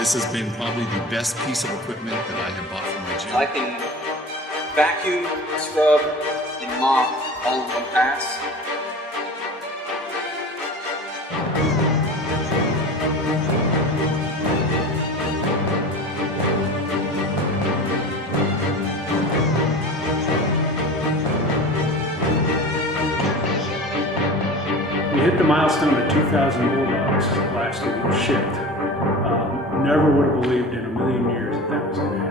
This has been probably the best piece of equipment that I have bought for my gym. I can vacuum, scrub, and mop all in one pass. We hit the milestone of 2,000 Bulldogs last week shipped. Never would have believed in a million years that that was going to happen.